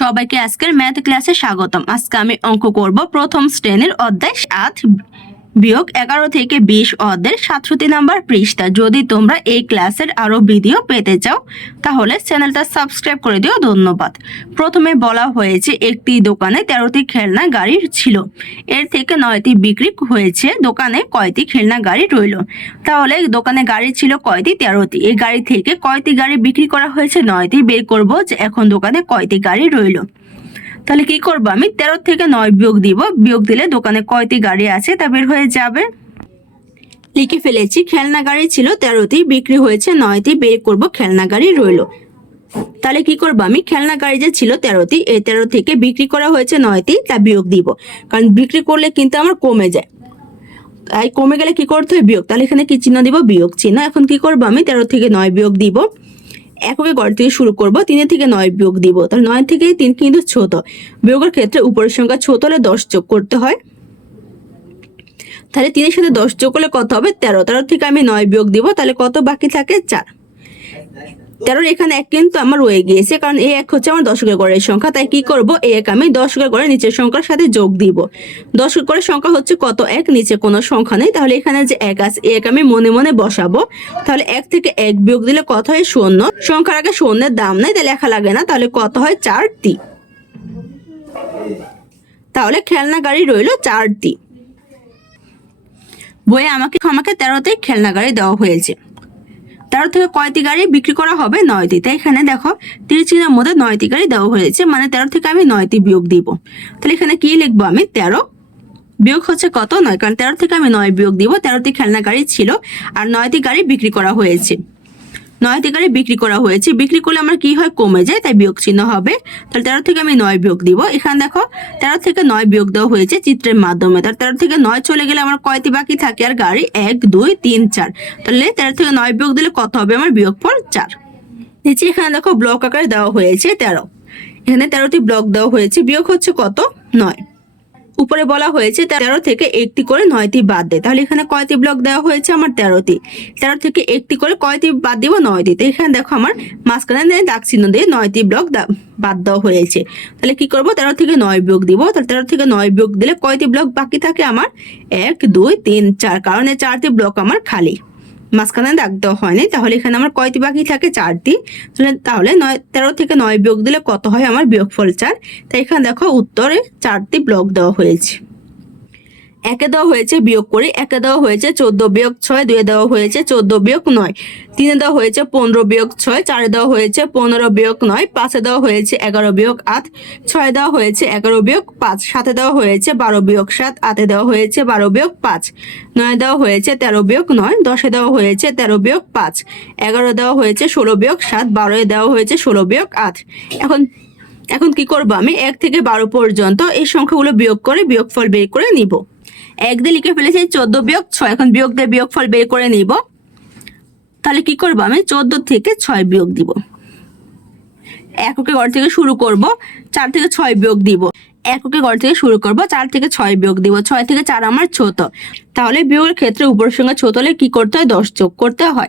সবাইকে আজকের ম্যাথ ক্লাসে স্বাগতম। আজকে আমি অঙ্ক করব প্রথম শ্রেণির অধ্যায় সাত বিয়োগ এগারো থেকে বিশ অধ্যায়ের সাতষট্টি নাম্বার পৃষ্ঠা। যদি তোমরা এই ক্লাসের আরও ভিডিও পেতে চাও, তাহলে চ্যানেলটা সাবস্ক্রাইব করে দিও। ধন্যবাদ। প্রথমে বলা হয়েছে, একটি দোকানে তেরোটি খেলনা গাড়ি ছিল। এর থেকে নয়টি বিক্রি হয়েছে। দোকানে কয়টি খেলনা গাড়ি রইল? তাহলে দোকানে গাড়ি ছিল কয়টি? তেরোটি। এই গাড়ি থেকে কয়টি গাড়ি বিক্রি করা হয়েছে? নয়টি। বের করব যে এখন দোকানে কয়টি গাড়ি রইল। তাহলে কি করব আমি? তেরো থেকে নয় বিয়োগ দিব। বিয়োগ দিলে দোকানে কয়টি গাড়ি আছে তা বের হয়ে যাবে। লিখে ফেলেছি, খেলনা গাড়ি ছিল তেরোটি, বিক্রি হয়েছে নয়টি, বের করব, খেলনা গাড়ি রইল। তাহলে কি করব আমি? খেলনা গাড়ি যে ছিল তেরোটি, এই তেরো থেকে বিক্রি করা হয়েছে নয়টি, তা বিয়োগ দিব। কারণ বিক্রি করলে কিন্তু আমার কমে যায়। তাই কমে গেলে কি করতে হয়? বিয়োগ। তাহলে এখানে কি চিহ্ন দিব? বিয়োগ চিহ্ন। এখন কি করব আমি? তেরো থেকে নয় বিয়োগ দিব। এককে গড় থেকে শুরু করব, তিনের থেকে নয় বিয়োগ দিব। তাহলে নয় থেকে তিন কিন্তু ছোট। বিয়োগের ক্ষেত্রে উপরের সংখ্যা ছোট হলে দশ যোগ করতে হয়। তাহলে তিনের সাথে দশ যোগ করলে কত হবে? তেরো। তেরো থেকে আমি নয় বিয়োগ দিব, তাহলে কত বাকি থাকে? চার। তেরোর এখানে এক কিন্তু আমার রয়ে গিয়েছে, কারণ এই এক হচ্ছে আমার দশকের গড়ের সংখ্যা। তাই কি করব? এই এক আমি দশকের গড়ের নিচের সংখ্যার সাথে যোগ দিব। দশকের গড়ের সংখ্যা হচ্ছে কত এক? নিচে কোনো সংখ্যা নেই। তাহলে এখানে যে এক আছে এক আমি মনে মনে বসাবো। তাহলে এক থেকে এক বিয়োগ দিলে কত হয়? শূন্য। সংখ্যার আগে শূন্যের দাম নেই, তাই লেখা লাগে না। তাহলে কত হয়? চারটি। তাহলে খেলনা গাড়ি রইল চারটি। বইয়ে আমাকে আমাকে তেরোতে খেলনা গাড়ি দেওয়া হয়েছে। তেরো থেকে কয়টি গাড়ি বিক্রি করা হবে? নয়টি। তাই এখানে দেখো, তিরচিনের মধ্যে নয়টি গাড়ি দেওয়া হয়েছে মানে তেরো থেকে আমি নয়টি বিয়োগ দিব। তাহলে এখানে কি লিখব আমি? তেরো। বিয়োগ হচ্ছে কত? নয়, কারণ তেরো থেকে আমি নয় বিয়োগ দিব। তেরোটি খেলনা গাড়ি ছিল, আর নয়টি গাড়ি বিক্রি করা হয়েছে। নয়টি গাড়ি বিক্রি করা হয়েছে। বিক্রি করলে আমার কি হয়? কমে যায়, তাই বিয়োগ চিহ্ন হবে। তাহলে তেরো থেকে আমি নয় বিয়োগ দিব। এখানে দেখো, তেরো থেকে নয় বিয়োগ দেওয়া হয়েছে চিত্রের মাধ্যমে। তার তেরো থেকে নয় চলে গেলে আমার কয়টি বাকি থাকে? আর গাড়ি এক, দুই, তিন, চার। তাহলে তেরো থেকে নয় বিয়োগ দিলে কত হবে? আমার বিয়োগ পর চার। নিচে এখানে দেখো, ব্লক আকারে দেওয়া হয়েছে তেরো। এখানে তেরোটি ব্লক দেওয়া হয়েছে। বিয়োগ হচ্ছে কত? নয়। উপরে বলা হয়েছে তেরো থেকে একটি করে নয়টি বাদ দেয় তাহলে এখানে কয়টি ব্লক দেওয়া হয়েছে? আমার তেরোটি। তেরো থেকে একটি করে কয়টি বাদ দিব? নয়টি। তো এখানে দেখো আমার মাঝখানে দাগ চিহ্ন দিয়ে নয়টি ব্লক বাদ দেওয়া হয়েছে। তাহলে কি করব? তেরো থেকে নয় বিয়োগ দিব। তাহলে তেরো থেকে নয় বিয়োগ দিলে কয়টি ব্লক বাকি থাকে আমার? এক, দুই, তিন, চার। কারণে চারটি ব্লক আমার খালি। মাঝখানে দাগ দেওয়া হয়নি। তাহলে এখানে আমার কয়টি বাকি থাকে? চারটি। তাহলে নয়, তেরো থেকে নয় বিয়োগ দিলে কত হয় আমার বিয়োগফল চার? তাই এখানে দেখো উত্তরে চারটি ব্লক দেওয়া হয়েছে। একে দেওয়া হয়েছে বিয়োগ করে একে দেওয়া হয়েছে চোদ্দ বিয়োগ ছয় দুয়ে দেওয়া হয়েছে চোদ্দ বিয়োগ নয় তিনে দেওয়া হয়েছে পনেরো বিয়োগ ছয় চারে দেওয়া হয়েছে পনেরো বিয়োগ নয় পাঁচে দেওয়া হয়েছে এগারো বিয়োগ আট ছয় দেওয়া হয়েছে এগারো বিয়োগ পাঁচ সাতে দেওয়া হয়েছে বারো বিয়োগ সাত আটে দেওয়া হয়েছে বারো বিয়োগ পাঁচ নয় দেওয়া হয়েছে তেরো বিয়োগ নয় দশে দেওয়া হয়েছে তেরো বিয়োগ পাঁচ এগারো দেওয়া হয়েছে ষোলো বিয়োগ সাত বারোয় দেওয়া হয়েছে ষোলো বিয়োগ আট এখন এখন কি করব আমি এক থেকে বারো পর্যন্ত এই সংখ্যাগুলো বিয়োগ করে বিয়োগফল বের করে নিব এক দিয়ে লিখে ফেলেছি, চোদ্দ বিয়োগ ছয়। এখন বিয়োগ দিয়ে বিয়োগফল বের করে নিব। তাহলে কি করব আমি? চোদ্দ থেকে ছয় বিয়োগ দিব। এককে ঘর থেকে শুরু করব, চার থেকে ছয় বিয়োগ দিব। এককে ঘর থেকে শুরু করব, চার থেকে ছয় বিয়োগ দিব। ছয় থেকে চার আমার ছোট। তাহলে বিয়োগের ক্ষেত্রে উপরের সঙ্গে ছোট হলে কি করতে হয়? দশ যোগ করতে হয়।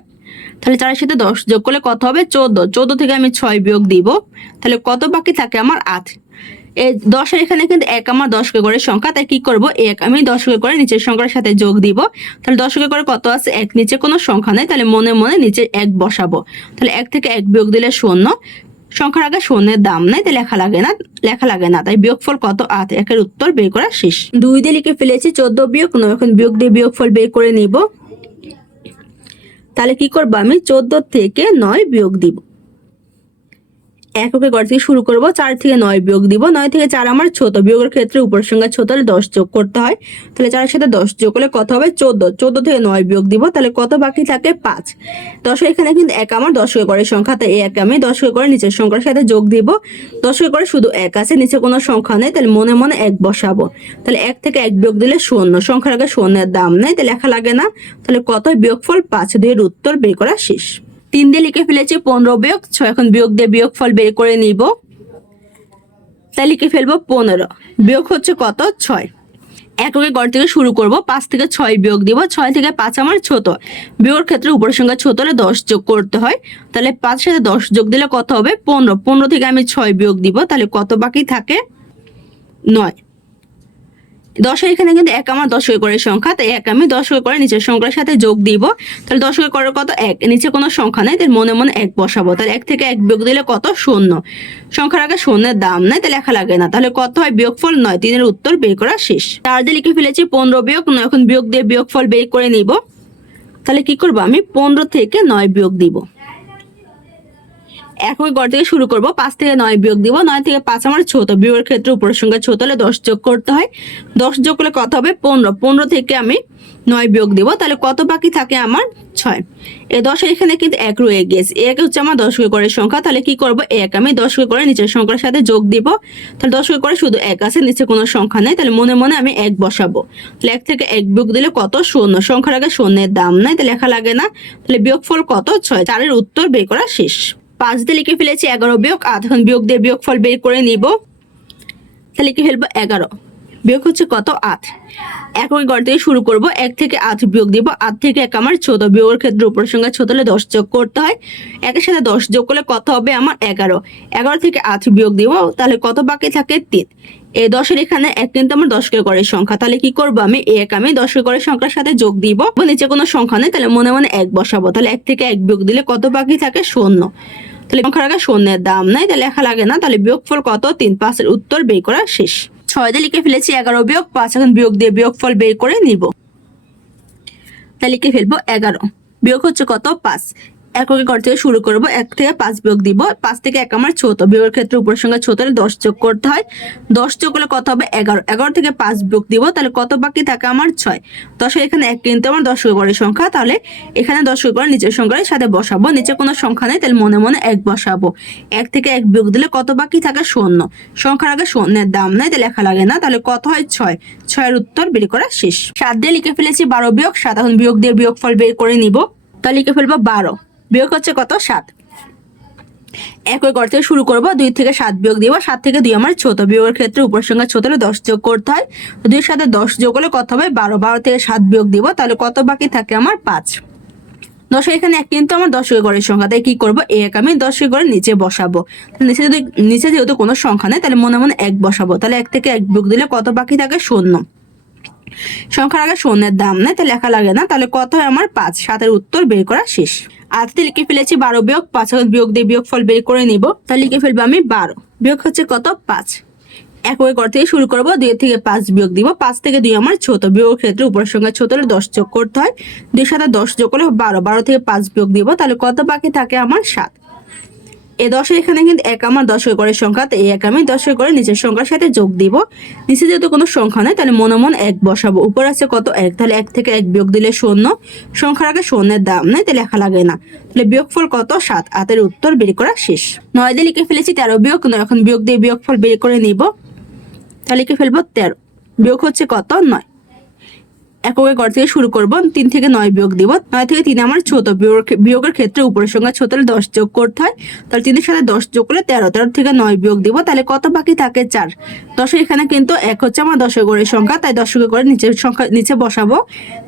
তাহলে চারের সাথে দশ যোগ করলে কত হবে? চোদ্দ। চোদ্দ থেকে আমি ছয় বিয়োগ দিব। তাহলে কত বাকি থাকে? আমার আট। দশের এখানে কিন্তু এক আমার দশকে করে সংখ্যা, তাই কি করব? এক আমি দশকে করে নিচের সংখ্যার সাথে যোগ দিব। তাহলে দশকে করে কত আছে? এক নিচে কোনো সংখ্যা নেই, তাহলে মনে মনে নিচে এক বসাবো। তাহলে এক থেকে এক বিয়োগ দিলে শূন্য। সংখ্যার আগে শূন্যের দাম নাই, তাই লেখা লাগে না, লেখা লাগে না। তাই বিয়োগফল কত? আট। একের উত্তর বের করা শেষ। দুই দিয়ে লিখে ফেলেছি চোদ্দ বিয়োগ নয় এখন বিয়োগ দিয়ে বিয়োগফল বের করে নিব। তাহলে কি করব আমি? চোদ্দ থেকে নয় বিয়োগ দিব। এককে গড় থেকে শুরু করব, চার থেকে নয় বিয়োগ দিব। নয় থেকে চার আমার ছোট। বিয়োগের ক্ষেত্রে উপরের সংখ্যা ছোট হলে দশ যোগ করতে হয়। তাহলে চারের সাথে দশ যোগ করলে কত হবে? চোদ্দ। চোদ্দ থেকে নয় বিয়োগ দিব, তাহলে কত বাকি থাকে? পাঁচ। দশ এখানে কিন্তু এক আমার দশকে করে সংখ্যা, তাই এক আমি দশকে করে নিচের সংখ্যার সাথে যোগ দিব। দশকে করে শুধু এক আছে, নিচে কোনো সংখ্যা নেই, তাহলে মনে মনে এক বসাবো। তাহলে এক থেকে এক বিয়োগ দিলে শূন্য। সংখ্যার আগে শূন্যের দাম নেই, তাহলে লেখা লাগে না। তাহলে কত? বিয়োগফল পাঁচ দুইয়ের উত্তর বের করা শেষ। তিন দিয়ে লিখে ফেলেছি, পনেরো বিয়োগ ছয়। এখন বিয়োগ দিয়ে বিয়োগ ফল বের করে নিব। তাই লিখে ফেলব পনেরো। বিয়োগ হচ্ছে কত? ছয়। এককে গড় থেকে শুরু করব, পাঁচ থেকে ছয় বিয়োগ দিব, ছয় থেকে পাঁচ আমার ছোট। বিয়োগের ক্ষেত্রে উপরের সংখ্যা ছোট হলে দশ যোগ করতে হয়। তাহলে পাঁচ সাথে দশ যোগ দিলে কত হবে? পনেরো। পনেরো থেকে আমি ছয় বিয়োগ দিব, তাহলে কত বাকি থাকে? নয়। দশের এখানে কিন্তু এক আমার দশকে করে সংখ্যা, তাই এক আমি দশকে করে নিচের সংখ্যার সাথে যোগ দিব। তাহলে দশকে করে কত? এক। নিচে কোনো সংখ্যা নেই, তাই মনে মনে এক বসাবো। তাহলে এক থেকে এক বিয়োগ দিলে কত? শূন্য। সংখ্যার আগে শূন্যের দাম নাই, তাহলে লেখা লাগে না। তাহলে কত হয়? বিয়োগফল নয়। তিনের উত্তর বের করা শেষ। চার দিয়ে লিখে ফেলেছি পনেরো বিয়োগ, নয় এখন বিয়োগ দিয়ে বিয়োগফল বের করে নিব। তাহলে কি করব আমি? পনেরো থেকে নয় বিয়োগ দিব। একই গড় থেকে শুরু করব, পাঁচ থেকে নয় বিয়োগ দিব, নয় থেকে পাঁচ আমার ছোট, বিয়োগের ক্ষেত্রে উপরের সংখ্যা ছোট হলে দশ যোগ করতে হয়। দশ যোগ করলে কত হবে? পনেরো। পনেরো থেকে আমি নয় বিয়োগ দিব, তাহলে কত বাকি থাকে আমার ছয়? এ দশের এখানে কিন্তু এক রয়ে গেছে। এক হচ্ছে আমার দশ করে সংখ্যা, তাহলে কি করব? এক। আমি দশ করে নিচের সংখ্যার সাথে যোগ দিব, তাহলে দশ করে শুধু এক আছে, নিচে কোনো সংখ্যা নেই, তাহলে মনে মনে আমি এক বসাবো। তাহলে এক থেকে এক বিয়োগ দিলে কত? শূন্য। সংখ্যার আগে শূন্যের দাম নাই, তাহলে লেখা লাগে না। তাহলে বিয়োগফল কত? ছয়। চারের উত্তর বের করা শেষ। পাঁচ দিয়ে লিখে ফেলেছি, এগারো বিয়োগ আধ বিয়োগ দিয়ে বিয়োগফল বের করে নিব। তাহলে লিখে ফেলব এগারো। বিয়োগ হচ্ছে কত? আট। একই গড় থেকে শুরু করব, এক থেকে আট বিয়োগ দিব, আট থেকে এক আমার ছোট বিয়োগের ক্ষেত্রে উপর সঙ্গে ছোট হলে দশ যোগ করতে হয়। একের সাথে দশ যোগ করলে কত হবে আমার এগারো। এগারো থেকে আট বিয়োগ দিব, তাহলে কত বাকি থাকে? তিন। এই দশের এখানে এক কিন্তু আমার দশকে গড়ের সংখ্যা। তাহলে কি করব আমি? এক আমি দশকে গড়ের সংখ্যার সাথে যোগ দিব। নিচে কোনো সংখ্যা নেই, তাহলে মনে মনে এক বসাবো। তাহলে এক থেকে এক বিয়োগ দিলে কত বাকি থাকে? শূন্য। তাহলে সংখ্যার আগে শূন্যের দাম নাই, তাহলে লেখা লাগে না। তাহলে বিয়োগফল কত? তিন। পাঁচের উত্তর বের করা শেষ। ছয় দিয়ে লিখে ফেলেছি, এগারো বিয়োগ পাঁচ, এখন বিয়োগ দিয়ে বিয়োগ ফল বের করে নিব। তাহলে লিখে ফেলব এগারো। বিয়োগ হচ্ছে কত? পাঁচ। এককে ঘর থেকে শুরু করব, এক থেকে পাঁচ বিয়োগ দিব। পাঁচ থেকে এক আমার ছোট। বিয়োগের ক্ষেত্রে উপরের সঙ্গে ছোট হলে দশ যোগ করতে হয়। দশ যোগ করলে কত হবে? এগারো। এগারো থেকে পাঁচ বিয়োগ দিব, তাহলে কত বাকি থাকে আমার? ছয়। দশের এখানে এক কিন্তু আমার দশ গড়ের সংখ্যা, তাহলে এখানে দশ গড় নিচের সংখ্যার সাথে বসাবো। নিচে কোনো সংখ্যা নেই, তাহলে মনে মনে এক বসাবো। এক থেকে এক বিয়োগ দিলে কত বাকি থাকে? শূন্য। সংখ্যার আগে শূন্যের দাম নাই, তাহলে লেখা লাগে না। তাহলে কত হয়? ছয়। ছয়ের উত্তর বের করা শেষ। সাত দিয়ে লিখে ফেলেছি, বারো বিয়োগ, সাত এখন বিয়োগ দিয়ে বিয়োগ ফল বের করে নিব। তাহলে লিখে ফেলব বারো। বিয়োগ হচ্ছে কত? সাত। একই গড় থেকে শুরু করব, দুই থেকে সাত বিয়োগ দিব, সাত থেকে দুই আমার ছোট। বিয়োগের ক্ষেত্রে উপর সংখ্যা ছোট হলে দশ যোগ করতে হয়। দুই সাথে দশ যোগ হলে কত হবে? বারো। বারো থেকে সাত বিয়োগ দিব, তাহলে কত বাকি থাকে আমার? পাঁচ। দশের এখানে এক কিন্তু আমার দশকে গড়ের সংখ্যা, তাই কি করব? এক আমি দশকে গড়ের নিচে বসাবো। নিচে যদি নিচে যেহেতু কোনো সংখ্যা নেই, তাহলে মনে মনে এক বসাবো। তাহলে এক থেকে এক বিয়োগ দিলে কত বাকি থাকে? শূন্য। সংখ্যার আগে শূন্যের দাম নেই, তাহলে লেখা লাগে না। তাহলে কত হয় আমার? পাঁচ। সাতের উত্তর বের করা শেষ। আজকে লিখে ফেলেছি বারো বিয়োগ পাঁচ, এখন বিয়োগ দিয়ে বিয়োগ ফল বের করে নিব। তাহলে লিখে ফেলব আমি বারো। বিয়োগ হচ্ছে কত? পাঁচ। একই ঘর থেকে শুরু করব, দুই থেকে পাঁচ বিয়োগ দিব। পাঁচ থেকে দুই আমার ছোট। বিয়োগ ক্ষেত্রে উপরের সঙ্গে ছোট হলে দশ যোগ করতে হয়। দুই সাথে দশ যোগ করলে বারো। বারো থেকে পাঁচ বিয়োগ দিব। তাহলে কত বাকি থাকে? আমার সাত। এ দশের এখানে কিন্তু এক আমার দশের গড়ের সংখ্যা, তো এই এক আমি দশের গড়ে নিচের সংখ্যার সাথে যোগ দিব। নিচে যেহেতু কোনো সংখ্যা নেই, তাহলে মনে মন এক বসাবো। উপর আছে কত? এক। তাহলে এক থেকে এক বিয়োগ দিলে শূন্য। সংখ্যার আগে শূন্যের দাম নেই, তাহলে লেখা লাগে না। তাহলে বিয়োগফল কত? সাত। আতের উত্তর বের করা শেষ। নয় দিয়ে লিখে ফেলেছি তেরো বিয়োগ। নয়, এখন বিয়োগ দিয়ে বিয়োগফল বের করে নিব। তাহলে লিখে ফেলব তেরো। বিয়োগ হচ্ছে কত? নয়। এককে ঘর থেকে শুরু করব, তিন থেকে নয় বিয়োগ দিব। নয় থেকে তিন আমার ছোট বিয়োগ- বিয়োগের ক্ষেত্রে উপরের সঙ্গে ছোট হলে দশ যোগ করতে হয়। তাহলে তিনের সাথে দশ যোগ করলে তেরো তেরো থেকে নয় বিয়োগ দিব। তাহলে কত বাকি থাকে? চার। দশের এখানে কিন্তু এক হচ্ছে আমার দশের গড়ের সংখ্যা, তাই দশকে করে নিচের সংখ্যা, নিচে বসাবো।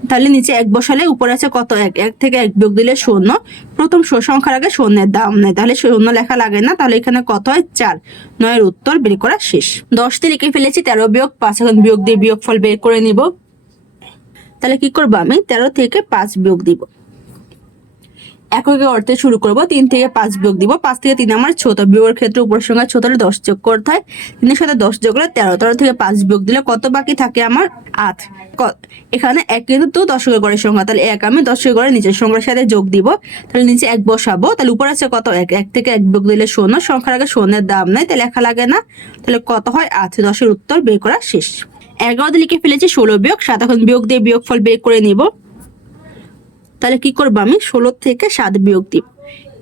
তাহলে নিচে এক বসালে উপরে আছে কত এক? এক থেকে এক বিয়োগ দিলে শূন্য। প্রথম সংখ্যার আগে শূন্যের দাম নেই, তাহলে শূন্য লেখা লাগে না। তাহলে এখানে কত হয়? চার। নয়ের উত্তর বের করা শেষ। দশটি লিখে ফেলেছি, তেরো বিয়োগ পাঁচ, এখন বিয়োগ দিয়ে বিয়োগ ফল বের করে নিব। তাহলে কি করব আমি? তেরো থেকে পাঁচ বিয়োগ দিব। এককে অর্থে শুরু করব, তিন থেকে পাঁচ বিয়োগ দিব। পাঁচ থেকে তিন আমার ছোট বিয়োগের ক্ষেত্রে উপর সংখ্যা ছোট হলে দশ যোগ করতে হয়। তিনের সাথে দশ যোগ হলে তেরো। তেরো থেকে পাঁচ বিয়োগ দিলে কত বাকি থাকে আমার? আট। এখানে এক কিন্তু দশকে গড়ের সংখ্যা। তাহলে এক আমি দশকের গড়ে নিচের সংখ্যার সাথে যোগ দিব। তাহলে নিচে এক বসাবো। তাহলে উপর আছে কত? এক। এক থেকে এক বিয়োগ দিলে শূন্য। সংখ্যার আগে শূন্যের দাম নেই, তাহলে লেখা লাগে না। তাহলে কত হয়? আট। দশের উত্তর বের করা শেষ। এগারোতে লিখে ফেলেছি, ষোলো বিয়োগ সাত। এখন বিয়োগ দিয়ে বিয়োগফল বের করে নিব। তাহলে কি করব আমি? ষোলো থেকে সাত বিয়োগ দিব।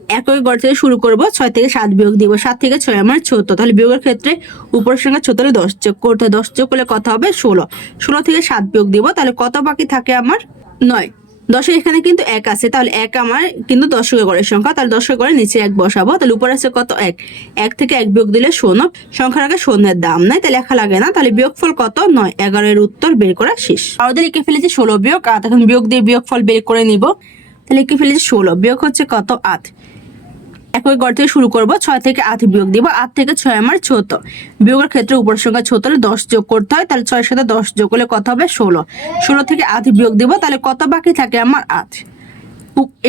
একই গড় থেকে শুরু করব, ছয় থেকে সাত বিয়োগ দিব। সাত থেকে ছয় আমার চোদ্দ। তাহলে বিয়োগের ক্ষেত্রে উপরের সঙ্গে ছোট হলে দশ যোগ করতে দশ যোগ করলে কত হবে? ষোলো। ষোলো থেকে সাত বিয়োগ দিব। তাহলে কত বাকি থাকে আমার? নয়। দশের এখানে কিন্তু এক আছে, তাহলে এক আমার কিন্তু দশকের গড়ের সংখ্যা, তাহলে দশকের গড়ে নিচে এক বসাবো, তাহলে উপর আছে কত এক? এক থেকে এক বিয়োগ দিলে শূন্য, সংখ্যার আগে শূন্যের দাম নাই, তাহলে লেখা লাগে না, তাহলে বিয়োগফল কত? নয়, এগারো এর উত্তর বের করা শেষ। আমাদের লিখে ফেলেছি ষোলো বিয়োগ, আট, এখন বিয়োগ দিয়ে বিয়োগফল বের করে নিব, তাহলে লিখে ফেলেছে ষোলো, বিয়োগ হচ্ছে কত? আট। একই গড় থেকে শুরু করব, ছয় থেকে আট বিয়োগ দিব, আট থেকে ছয় আমার ছোট বিয়োগের ক্ষেত্রে উপর সংখ্যা ছোট হলে দশ যোগ করতে হয়, তাহলে ছয়ের সাথে দশ যোগ হলে কত হবে ষোলো। ষোলো থেকে আট বিয়োগ দিব, তাহলে কত বাকি থাকে আমার আট?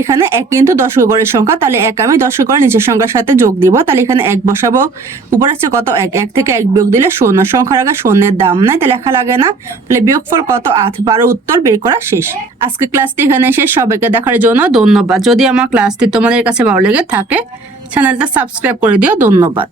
এখানে এক কিন্তু দশক উপরের সংখ্যা, তাহলে এক আমি দশক গড়ের নিচের সংখ্যার সাথে যোগ দিব, তাহলে এখানে এক বসাবো, উপরে আছে কত এক? এক থেকে এক বিয়োগ দিলে শূন্য, সংখ্যার আগে শূন্যের দাম নাই, তাহলে লেখা লাগে না, তাহলে বিয়োগফল কত? আট, বারো উত্তর বের করা শেষ। আজকে ক্লাসটি এখানে শেষ, সবাইকে দেখার জন্য ধন্যবাদ। যদি আমার ক্লাসটি তোমাদের কাছে ভালো লেগে থাকে, চ্যানেলটা সাবস্ক্রাইব করে দিও, ধন্যবাদ।